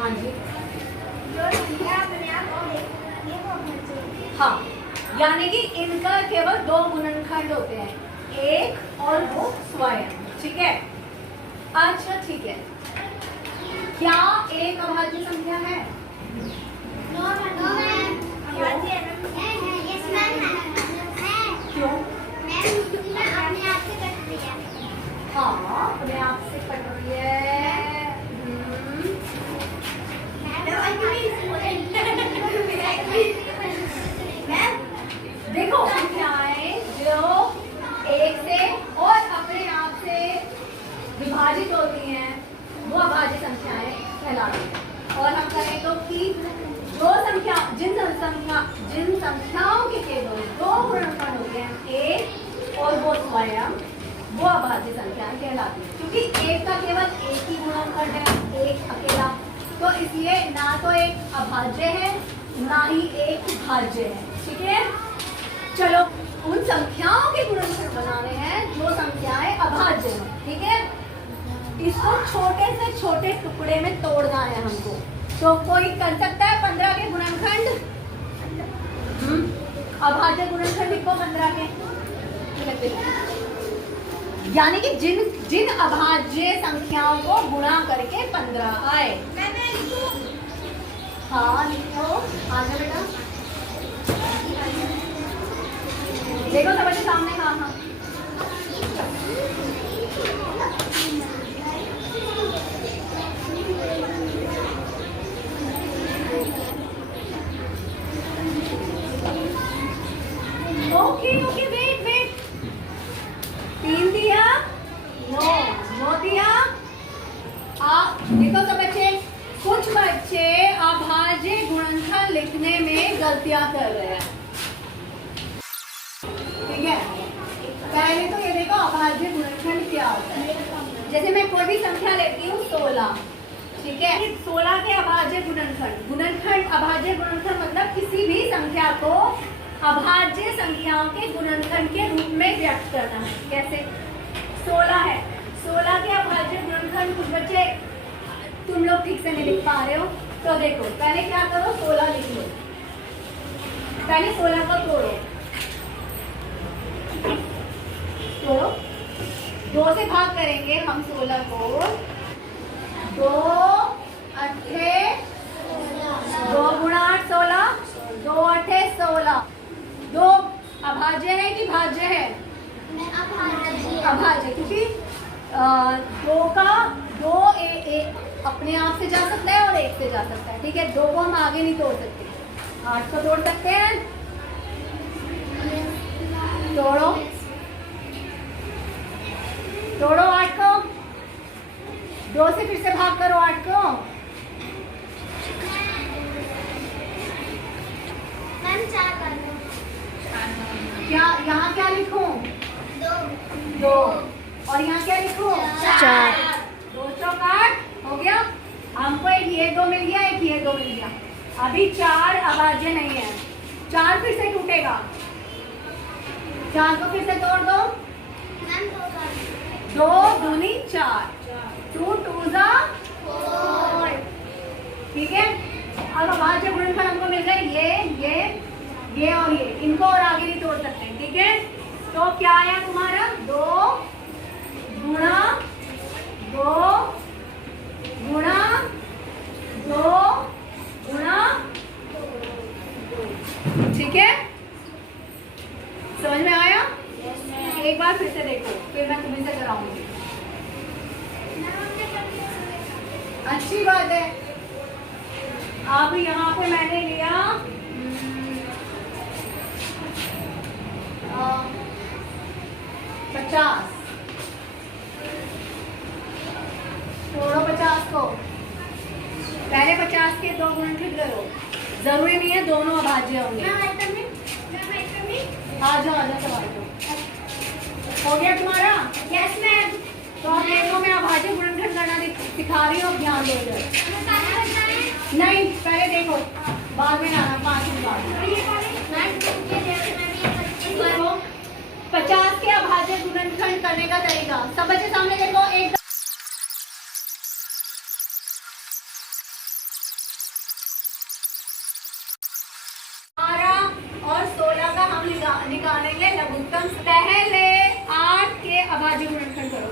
हाँ जी, जो संख्या अपने आप और ये वो अभाज्य। हाँ, यानी कि इनका केवल दो गुणनखंड होते हैं, एक और वो स्वयं। ठीक है, अच्छा ठीक है, क्या एक अभाज्य संख्या है? नो मैम, अभाज्य है। यस मैम है। क्यों? मैम अपने आप से कट रही है। हाँ, अपने आप से कट रही है। देखो, संख्याएं जो एक से और अपने आप से विभाजित होती हैं वो अभाज्य संख्याएं कहलाती हैं। और हम कहें तो कि जो संख्या जिन संख्याओं के केवल दो गुणनखंड होते हैं, एक और वो स्वयं, वो अभाज्य संख्याएं कहलाती हैं। क्योंकि एक का केवल एक ही गुणनखंड है, एक अकेला, तो इसलिए ना तो एक अभाज्य है ना ही एक भाज्य है। ठीक है, चलो उन संख्याओं के गुणनखंड बनाने हैं जो संख्याएं अभाज्य हैं। ठीक है, इसको छोटे से छोटे टुकड़े में तोड़ना है हमको। तो कोई कर सकता है 15 के गुणनखंड? अभाज्य गुणनखंड लिखो 15 के। यानी कि जिन अभाज्य संख्याओं को गुणा करके 15 आए। हाँ लिखो, आ जाओ बेटा, देखो सब बच्चे सामने। हाँ हाँ, ओके ओके, वेट वेट, 3 दिया, नो दिया। आप देखो सब बच्चे, कुछ बच्चे अभाज्य गुणनखंड लिखने में गलतियां कर रहे हैं। ठीक है, पहले तो ये देखो अभाज्य गुणनखंड क्या होता है। जैसे मैं कोई भी संख्या लेती हूँ 16, ठीक है, 16 के अभाज्य गुणनखंड अभाज्य गुणनखंड मतलब किसी भी संख्या को अभाज्य संख्याओं के गुणनखंड के रूप में व्यक्त करना है। कैसे? 16 है, 16 के अभाज्य गुणनखंड, कुछ बच्चे तुम लोग ठीक से नहीं लिख पा रहे हो, तो देखो पहले क्या करो, 16 लिख लो, पहले 16 को तोड़ो, 2 से भाग करेंगे हम 16 को, 2 अट्ठे 2 गुणा 8 16, 2 अट्ठे 16। 2 अभाज्य है कि भाज्य है? अभाज्य, क्योंकि 2 अपने आप से जा सकता है और 1 से जा सकता है। ठीक है, 2 को हम आगे नहीं तोड़ सकते, 8 को तोड़ सकते हैं। तोड़ो 8 को, 2 से फिर से भाग करो 8 को। क्या यहाँ क्या लिखूं? 2 और यहाँ क्या लिखूं? 4। 2 चौक 8 हो गया। हमको एक ये 2 मिल गया, एक ये 2 मिल गया। अभी 4 अभाज्य नहीं है, 4 फिर से टूटेगा, 4 को फिर से तोड़ दो, 2 दूनी 4, 2 2 जा 4। ठीक है, अब अभाज्य गुणनखंड हमको मिल गए ये और ये, इनको और आगे नहीं तोड़ सकते। ठीक है, तो क्या आया तुम्हारा? 2 गुणा 2 गुणा 2 गुणा। ठीक है, समझ में आया? एक बार फिर से देखो, फिर मैं तुम्हें से कराऊंगी। अच्छी बात है। अब यहाँ पे मैंने लिया 50, तोड़ो 50 को, पहले 50 के 2 गुणनखंड करो, जरूरी नहीं है दोनों अभाज्य होंगे। आ जाओ सब आ जाओ। हो गया तुम्हारा? Yes ma'am. तो अब देखो मैं अभाज्य गुणनखंड करना सिखा रही हूँ, ध्यान दो इधर। नहीं, पहले देखो, बाद में आना, 5 मिनट बाद। 50 के अभाज्य गुणनखंड करने का तरीका, सब बच्चे सामने देखो। एक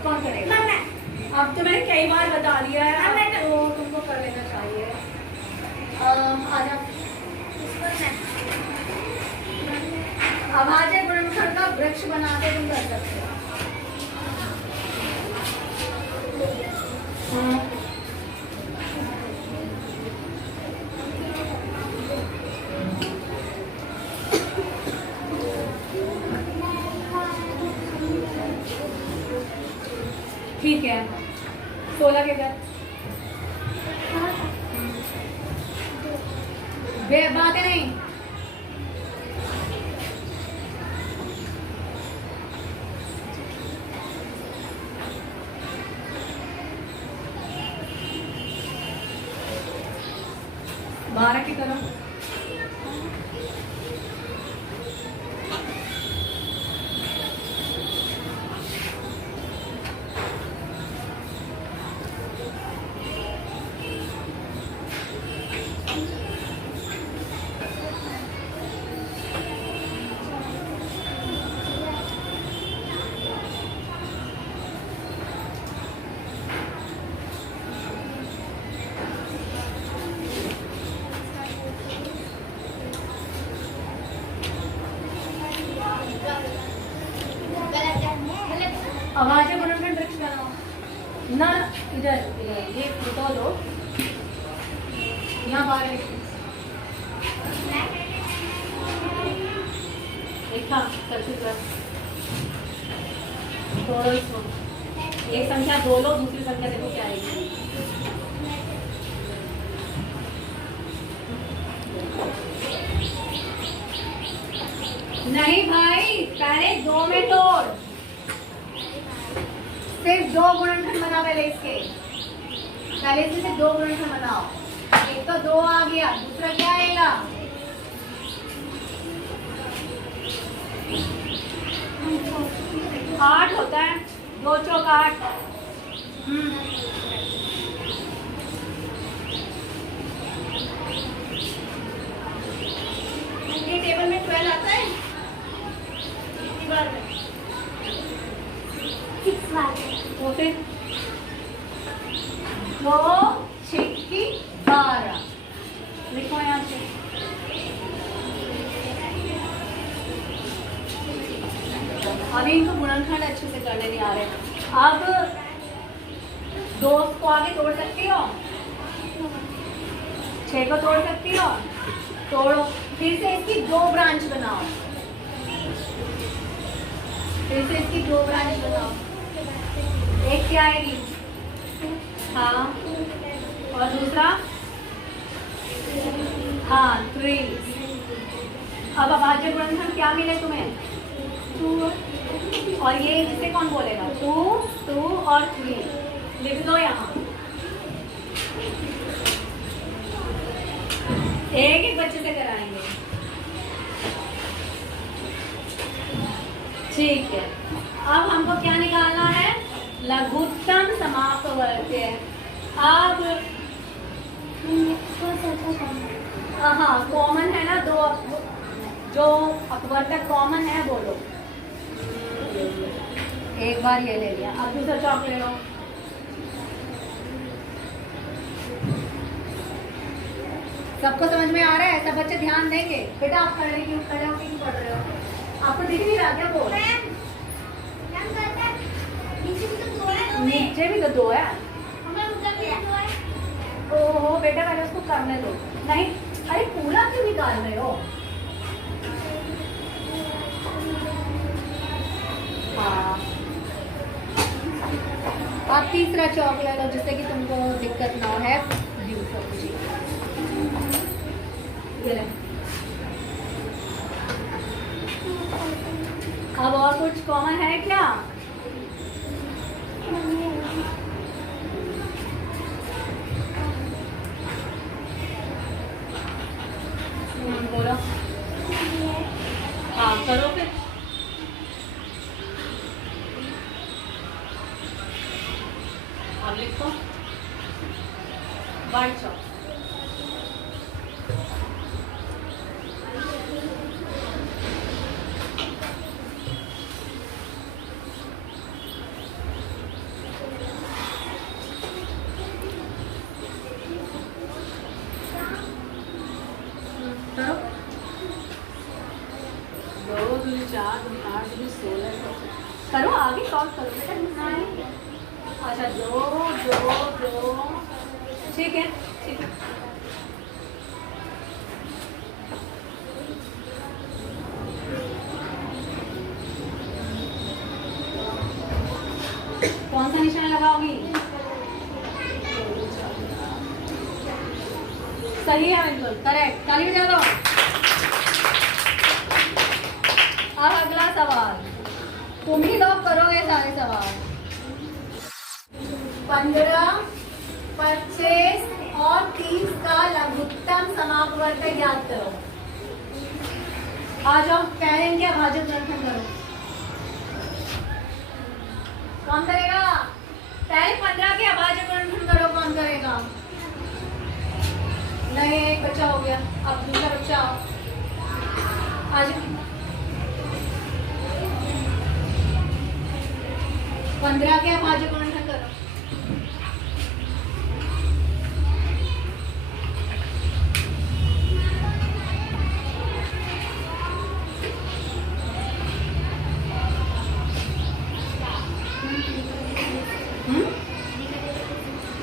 कौन करेगा? मैं अब तो मैंने कई बार बता दिया है, अब मैं तो तुमको कर लेना चाहिए। आ जाओ। अभाज्य गुणनखंड का वृक्ष बनाते तुम कर सकते हो। ठीक है, 16 के घर बातें नहीं। बारह की तरफ अभाज्य गुणनखंड वृक्ष बनाओ ना। इधर ये फोटो दो, यहाँ बाहर देखा तोड़ो इसको। एक संख्या 2 लो, दूसरी संख्या देखो क्या आएगी। नहीं भाई, पहले 2 में तोड़। सिर्फ 2 गुणनखंड बना पहले इसके। पहले इसमें से 2 गुणनखंड बनाओ। एक तो 2 आ गया, दूसरा क्या आएगा? 8 होता है, 2 चौक 8। ये टेबल में 12 आता है दीवार में। तो फिर 2 छिक्की 12 लिखो यहाँ से। अभी इनको गुणनखंड अच्छे से करने नहीं आ रहे। अब 2 को आगे तोड़ सकती हो, 6 को तोड़ सकती हो, तोड़ो। फिर से इसकी 2 ब्रांच बनाओ। फिर से इसकी 2 ब्रांच बनाओ। एक क्या आएगी? हाँ, और दूसरा हाँ 3। अब अभाज्य गुणनखंड क्या मिले तुम्हें? 2 और ये जिसे कौन बोलेगा? 2 2 और 3 लिख दो यहाँ। एक एक बच्चे से कराएंगे। ठीक है, अब हमको क्या निकालना है? लघुत्तम समापवर्त्य। अब हाँ, कॉमन है ना 2, जो अपवर्तक कॉमन है बोलो। एक बार ये ले लिया, अब दूसरा चौक ले लो। सबको समझ में आ रहा है? सब बच्चे ध्यान देंगे। बेटा आप खड़े क्यों खड़े हो, क्यों पढ़ रहे हो? आपको दिख नहीं रहा क्या? बोल। नीचे भी तो 2 है। ओहो बेटा, पहले उसको करने दो। नहीं, अरे पूरा क्यों निकाल रहे हो? हाँ, आप तीसरा चौक ले लो जिससे कि तुमको दिक्कत ना हो। है अब और कुछ कॉमन है क्या? बोलो। हाँ करो फिर। अब लिखो वाइट चौक। करो आगे काउंट करो बेटा। अच्छा 2 2 2 ठीक है ठीक है। कौन सा निशान लगाओगी? सही है बिल्कुल करेक्ट, ताली बजा दो। अब अगला सवाल तुम ही लोग करोगे सारे सवाल। 15, 25 और 30 का लघुत्तम समापवर्तक याद करो। आ जाओ पहले इनके अभाज्य गुणनखंड करो। कौन करेगा? पहले 15 के अभाज्य गुणनखंड करो। कौन करेगा? नहीं एक बच्चा हो गया, अब दूसरा बच्चा आ जाओ। 15 के अभाज्य गुणनखंड करो।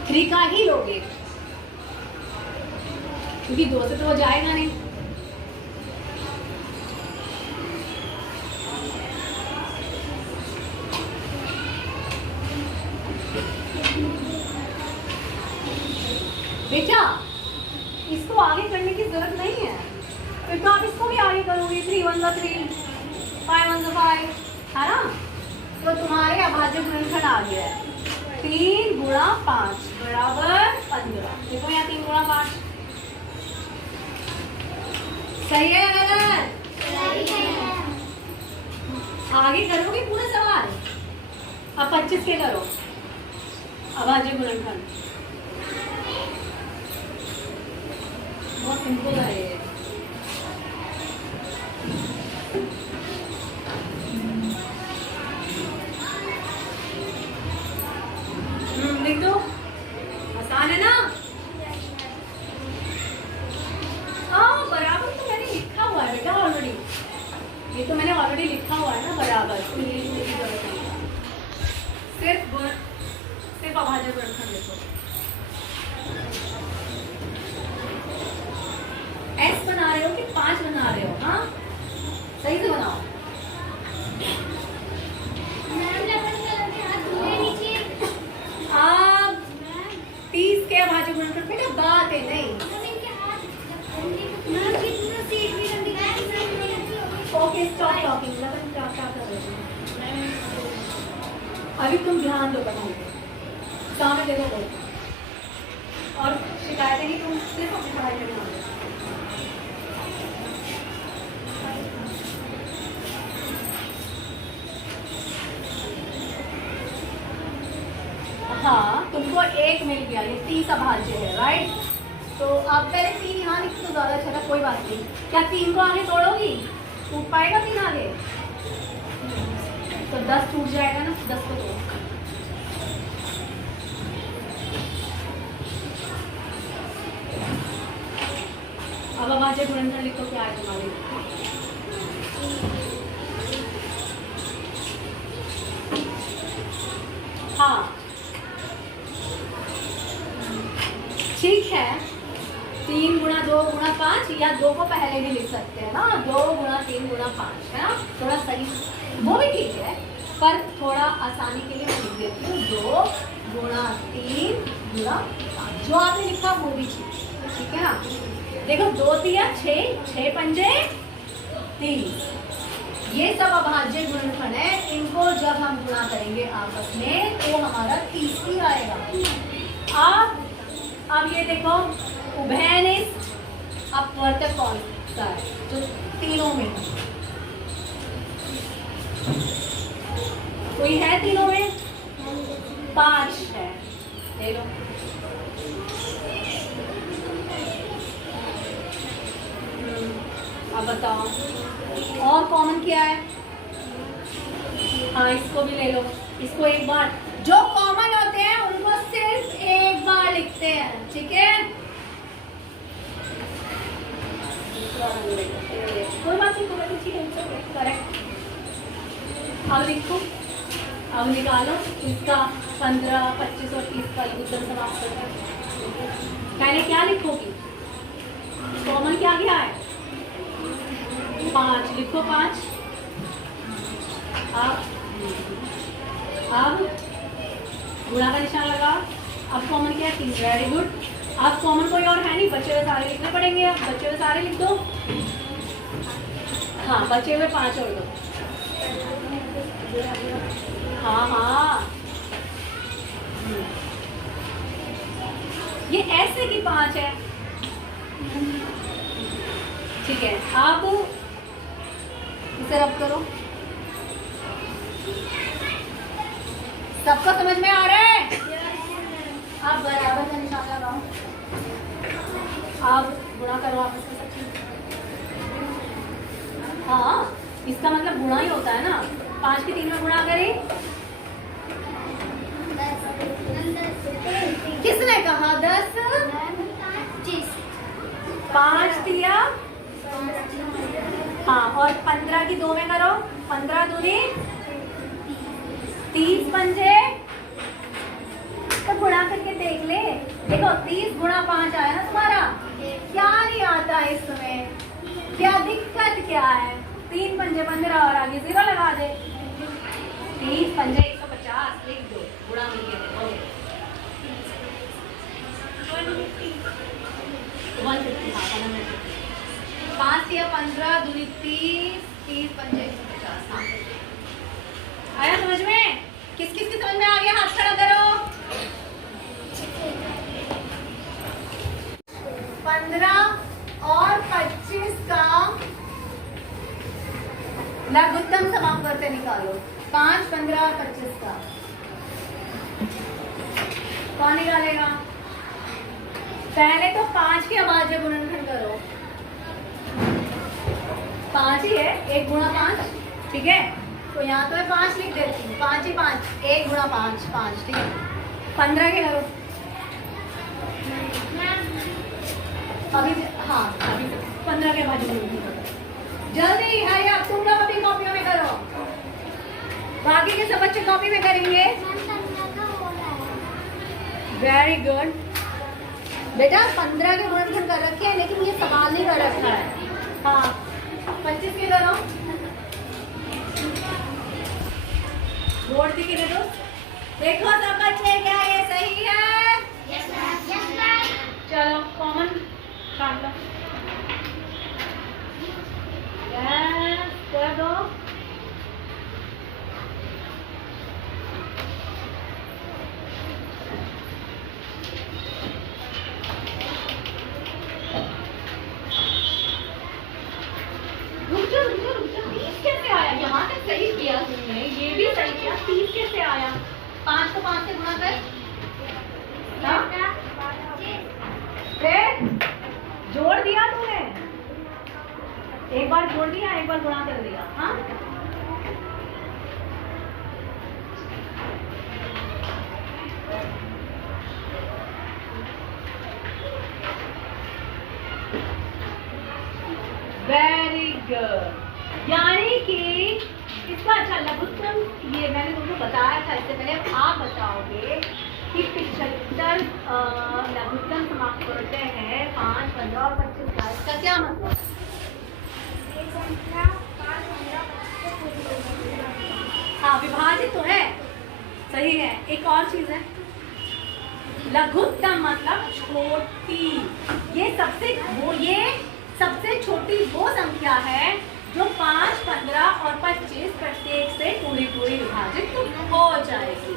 थ्री का ही लोगे क्योंकि 2 से तो वो जाएगा नहीं। बेटा इसको आगे करने की जरूरत नहीं है, फिर तो आप इसको भी आगे करोगे। 3 1 3 5 1 5 है ना। तो तुम्हारे अभाज्य गुणनखंड आ गया है 3 गुणा 5 बराबर 15। देखो यहाँ 3 गुणा 5 सही है या गलत? आगे करोगे पूरा सवाल। अब 25 के करो अभाज्य गुणनखंड। बहुत सिंपल है ये। लिख दो, आसान है ना। हाँ बराबर तो मैंने लिखा हुआ है बेटा ऑलरेडी, ये तो मैंने ऑलरेडी लिखा हुआ है ना बराबर, तो ये लिखने की जरूरत नहीं है। सिर्फ अभाज्य गुणनखंड लिखो। S बना रहे हो कि 5 बना रहे हो? हाँ सही से बनाओ। आप 30 के अभाज्य गुणनखंड बेटा बात है नहीं। ओके स्टॉप टॉकिंग, क्या कर रहे हो अभी? तुम ध्यान दो पढ़ाई पे, सामने देखो बोल और शिकायतें नहीं, तुम सिर्फ अपनी पढ़ाई पे ध्यान दो। हाँ तुमको 1 मिल गया, ये 30 अभाज्य है राइट। तो अब पहले 3 यहाँ लिख तो ज़्यादा अच्छा था, कोई बात नहीं। क्या 3 को आगे तोड़ोगी? टूट पाएगा 3 आगे? तो 10 टूट जाएगा ना, 10 को तोड़। अब अभाज्य गुणनखंड लिखो, क्या है तुम्हारे? हाँ ठीक है, 3 गुणा 2 गुणा 5 या 2 को पहले भी लिख सकते हैं ना, 2 गुणा 3 गुणा 5 है ना, थोड़ा सही वो भी ठीक है, पर थोड़ा आसानी के लिए मैं लिख देती हूँ 2 गुणा 3 गुणा 5। जो आपने लिखा वो भी ठीक है ना। देखो 2 3 6 6 पंजे 30, ये सब अभाज्य गुणनखंड है। इनको जब हम गुणा करेंगे आपस में तो हमारा 30 ही आएगा। अब ये देखो उभयनिष्ठ अपवर्तक कौन सा है? जो तीनों में कोई है, तीनों में 5 है, ले लो। अब बताओ और कॉमन क्या है? हाँ इसको भी ले लो, इसको एक बार, जो कॉमन होते हैं उनको सिर्फ एक बार लिखते हैं, ठीक है? कोई बात नहीं, करेक्ट। अब लिखो अब निकालो इसका 15, 25 और 30 का लघुत्तम समाप्त करके। पहले क्या लिखोगी? कॉमन क्या गया है? 5 लिखो, 5। अब गुणा का निशान लगाओ। अब कॉमन क्या है? 3। Very good. अब कॉमन कोई और है नहीं, बचे हुए सारे लिखने पड़ेंगे। अब बचे हुए सारे लिख दो। हाँ, बचे हुए 5 और दो। हाँ हाँ, ये ऐसे की 5 है। ठीक है, अब इसे रब करो। सबको समझ में आ रहा है? आप बराबर का निशान लगाओ। आप गुणा करो आपस में सब। हाँ, इसका मतलब गुणा ही होता है ना। 5 के 3 में गुणा करें। किसने कहा 10? 5 दिया। हाँ, और 15 की 2 में करो। 15 दूनी 30 पंजे। तो गुणा करके देख ले। देखो 30 गुणा 5 आया ना तुम्हारा। क्या नहीं आता इसमें? क्या दिक्कत क्या है? 3 पंजे 15 और आगे 0 लगा दे। 30 पंजे 150 लिख दो। गुणा मिलके देखो 150। हाँ, 5 या 15 दूनी 30, 30 पंजे 150। हाँ, आया समझ में? किस किस की समझ में आ गया? हाथ खड़ा करो। 15 और 25 का लघुत्तम समाप्त करके निकालो। 5, 15 और 25 का कौन निकालेगा? पहले तो 5 के अभाज्य गुणनखंड करो। 5 ही है, 1 गुणा 5। ठीक है, तो यहाँ तो मैं 5 लिख देती हूँ। 5 ही 5, 1 गुणा 5, 5। ठीक है, 15 के करो अभी। हाँ, अभी 15 के बाद जल्दी है। अब तुम लोग अपनी कॉपियों में करो। बाकी के सब बच्चे कॉपी में करेंगे। वेरी गुड बेटा। 15 के गुणनखंड कर रखे हैं, लेकिन ये सवाल नहीं कर रखा है। हाँ, 25 के करो। बोर्ड दिखे दो। देखो सब बच्चे, क्या ये सही है? चलो कॉमन काट लो। कर दो। रुक जा। 30 कैसे आया? यहाँ तक सही किया तुमने, ये भी सही किया। 30 कैसे आया? 5 को 5 से गुणा कर। फिर जोड़ दिया तूने। एक बार जोड़ दिया, एक बार गुणा कर दिया। हाँ, वेरी गुड। यानी कि इसका अच्छा लघुत्तम, ये मैंने तुमको बताया था इससे पहले। आप बताओगे कि 75 लघुत्तम समाप्त करते हैं 5, 15 और 25 का। इसका क्या मतलब? हाँ, विभाजित तो है, सही है। एक और चीज है, लघुत्तम मतलब छोटी। ये सबसे छोटी वो संख्या है जो 5, 15 और 25 प्रत्येक से पूरी विभाजित हो जाएगी।